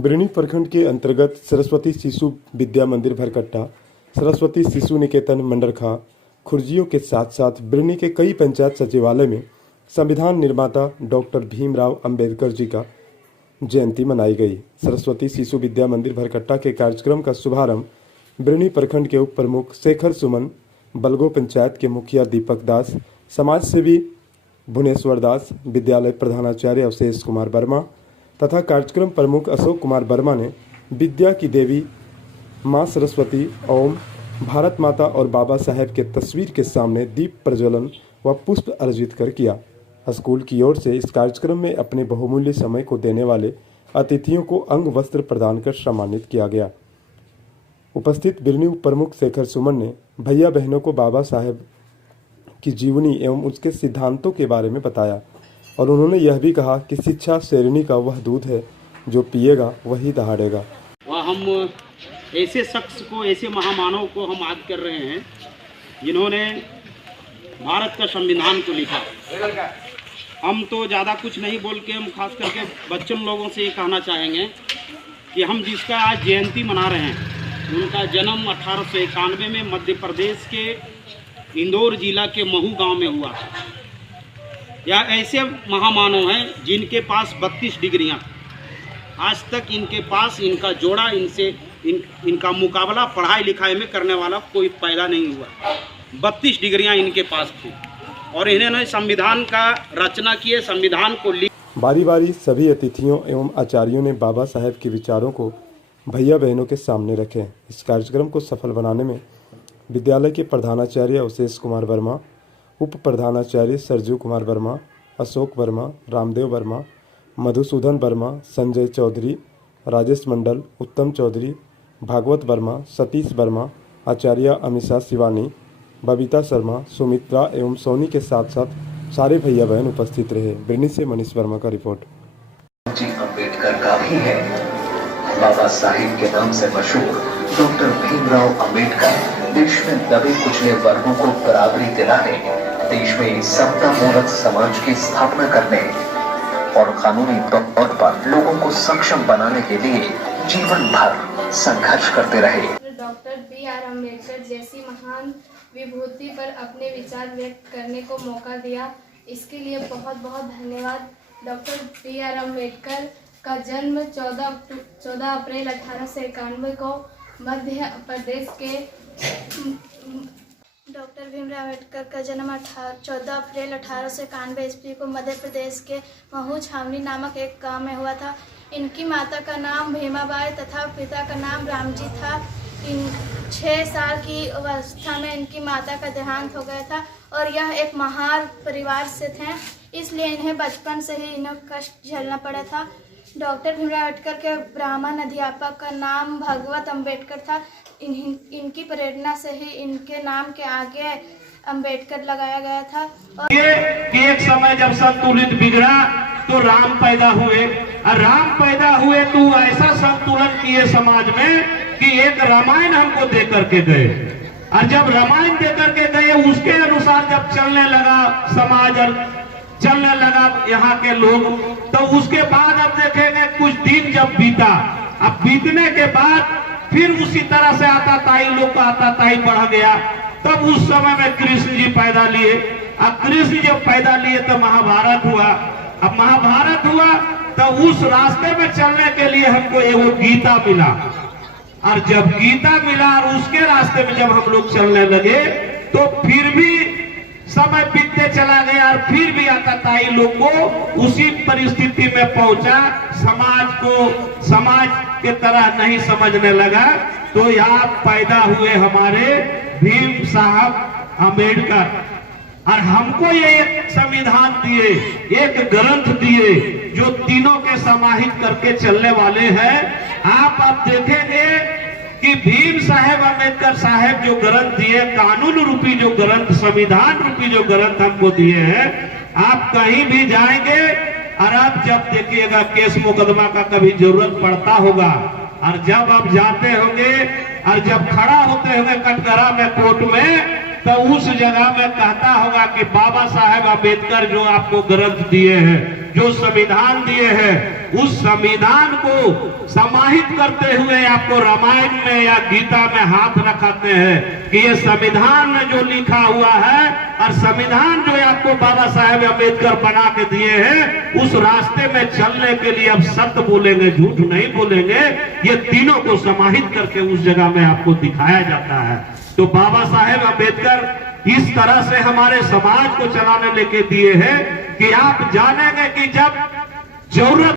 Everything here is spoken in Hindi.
बिरनी प्रखंड के अंतर्गत सरस्वती शिशु विद्या मंदिर भरकट्टा, सरस्वती शिशु निकेतन मंडरखा, खुर्जियों के साथ साथ बिरनी के कई पंचायत सचिवालय में संविधान निर्माता डॉक्टर भीमराव अंबेडकर जी का जयंती मनाई गई। सरस्वती शिशु विद्या मंदिर भरकट्टा के कार्यक्रम का शुभारंभ बिरनी प्रखंड के उप प्रमुख शेखर सुमन, बलगो पंचायत के मुखिया दीपक दास, समाज सेवी भुवनेश्वर दास, विद्यालय प्रधानाचार्य अवशेष कुमार वर्मा तथा कार्यक्रम प्रमुख अशोक कुमार वर्मा ने विद्या की देवी मां सरस्वती ओम भारत माता और बाबा साहेब के तस्वीर के सामने दीप प्रज्वलन व पुष्प अर्जित कर किया। स्कूल की ओर से इस कार्यक्रम में अपने बहुमूल्य समय को देने वाले अतिथियों को अंग वस्त्र प्रदान कर सम्मानित किया गया। उपस्थित बिरनी उप प्रमुख शेखर सुमन ने भैया बहनों को बाबा साहेब की जीवनी एवं उसके सिद्धांतों के बारे में बताया और उन्होंने यह भी कहा कि शिक्षा शेरनी का वह दूध है जो पिएगा वही दहाड़ेगा। वह हम ऐसे शख्स को, ऐसे महामानव को हम याद कर रहे हैं जिन्होंने भारत का संविधान को लिखा। हम तो ज़्यादा कुछ नहीं बोल के हम खास करके बच्चों लोगों से ये कहना चाहेंगे कि हम जिसका आज जयंती मना रहे हैं, उनका जन्म 1891 में मध्य प्रदेश के इंदौर जिला के महू गांव में हुआ। यह ऐसे महामानव हैं जिनके पास 32 डिग्रियां, आज तक इनके पास इनका जोड़ा, इनका मुकाबला पढ़ाई लिखाई में करने वाला कोई पैदा नहीं हुआ। 32 डिग्रियां इनके पास थी और इन्होंने संविधान का रचना किए, संविधान को बारी बारी सभी अतिथियों एवं आचार्यों ने बाबा साहेब के विचारों को भैया बहनों के सामने रखे। इस कार्यक्रम को सफल बनाने में विद्यालय के प्रधानाचार्य अवशेष कुमार वर्मा, उप प्रधानाचार्य सरजू कुमार वर्मा, अशोक वर्मा, रामदेव वर्मा, मधुसूदन वर्मा, संजय चौधरी, राजेश मंडल, उत्तम चौधरी, भागवत वर्मा, सतीश वर्मा, आचार्य अमीषा शिवानी, बबीता शर्मा, सुमित्रा एवं सोनी के साथ साथ सारे भैया बहन उपस्थित रहे। बिरनी से मनीष वर्मा का रिपोर्ट। जी अम्बेडकर का भी है। बाबा साहिब के नाम से मशहूर डॉक्टर भीमराव अंबेडकर देश में दबे कुचले वर्गों को बराबरी दिलाने, देश में समता मूलक समाज की स्थापना करने और कानूनी तौर पर लोगों को सक्षम बनाने के लिए जीवन भर संघर्ष करते रहे। Doctor B R. अम्बेडकर जैसी महान विभूति पर अपने विचार व्यक्त करने को मौका दिया, इसके लिए बहुत बहुत धन्यवाद। Doctor B R. अम्बेडकर का जन्म 14 अप्रैल 1891 को मध्य प्रदेश के डॉक्टर भीमराव अम्बेडकर का जन्म 14 अप्रैल 1891 ईस्वी को मध्य प्रदेश के महू छावनी नामक एक गांव में हुआ था। इनकी माता का नाम भीमाबाई तथा पिता का नाम रामजी था। 6 साल की अवस्था में इनकी माता का देहांत हो गया था और यह एक महान परिवार से थे, इसलिए इन्हें बचपन से ही इन्हें कष्ट झेलना पड़ा था। डॉक्टर भीमराव अम्बेडकर के ब्राह्मण अध्यापक का नाम भगवत अम्बेडकर था। इनकी प्रेरणा से ही इनके नाम के आगे अम्बेडकर लगाया गया था। और एक समय जब संतुलित बिगड़ा तो राम पैदा हुए, और राम पैदा हुए तो ऐसा संतुलन किए समाज में कि एक रामायण हमको दे करके गए, और जब रामायण दे करके गए उसके अनुसार जब चलने लगा समाज और चलने लगा यहाँ के लोग, तो उसके बाद अब देखेंगे कुछ दिन जब बीता, अब बीतने के बाद फिर उसी तरह से आताताई लोग का आताताई बढ़ गया। तब उस समय में कृष्ण जी पैदा लिए, अब कृष्ण जब पैदा लिए तो महाभारत हुआ। अब महाभारत हुआ तो उस रास्ते में चलने के लिए हमको एगो गीता मिला, और जब गीता मिला और उसके रास्ते में जब हम लोग चलने लगे तो फिर भी समय बीतते चला गया और फिर भी आताताई लोग को उसी परिस्थिति में पहुंचा, समाज को समाज के तरह नहीं समझने लगा। तो यहाँ पैदा हुए हमारे भीम साहब अम्बेडकर, और हमको ये एक संविधान दिए, एक ग्रंथ दिए जो तीनों के समाहित करके चलने वाले हैं। आप देखेंगे कि भीम साहेब अम्बेडकर साहेब जो ग्रंथ दिए, कानून रूपी जो ग्रंथ, संविधान रूपी जो ग्रंथ हमको दिए हैं, आप कहीं भी जाएंगे और आप जब देखिएगा केस मुकदमा का कभी जरूरत पड़ता होगा, और जब आप जाते होंगे और जब खड़ा होते होंगे कटघरा में कोर्ट में, तो उस जगह में कहता होगा कि बाबा साहेब अम्बेडकर जो आपको ग्रंथ दिए हैं, जो संविधान दिए हैं, उस संविधान को समाहित करते हुए आपको रामायण में या गीता में हाथ रखाते हैं कि ये संविधान में जो लिखा हुआ है और संविधान जो आपको बाबा साहेब अम्बेडकर बना के दिए हैं, उस रास्ते में चलने के लिए अब सत्य बोलेंगे, झूठ नहीं बोलेंगे। ये तीनों को समाहित करके उस जगह में आपको दिखाया जाता है। तो बाबा साहेब अम्बेडकर इस तरह से हमारे समाज को चलाने लेके दिए हैं कि आप जानेंगे कि जब जरूरत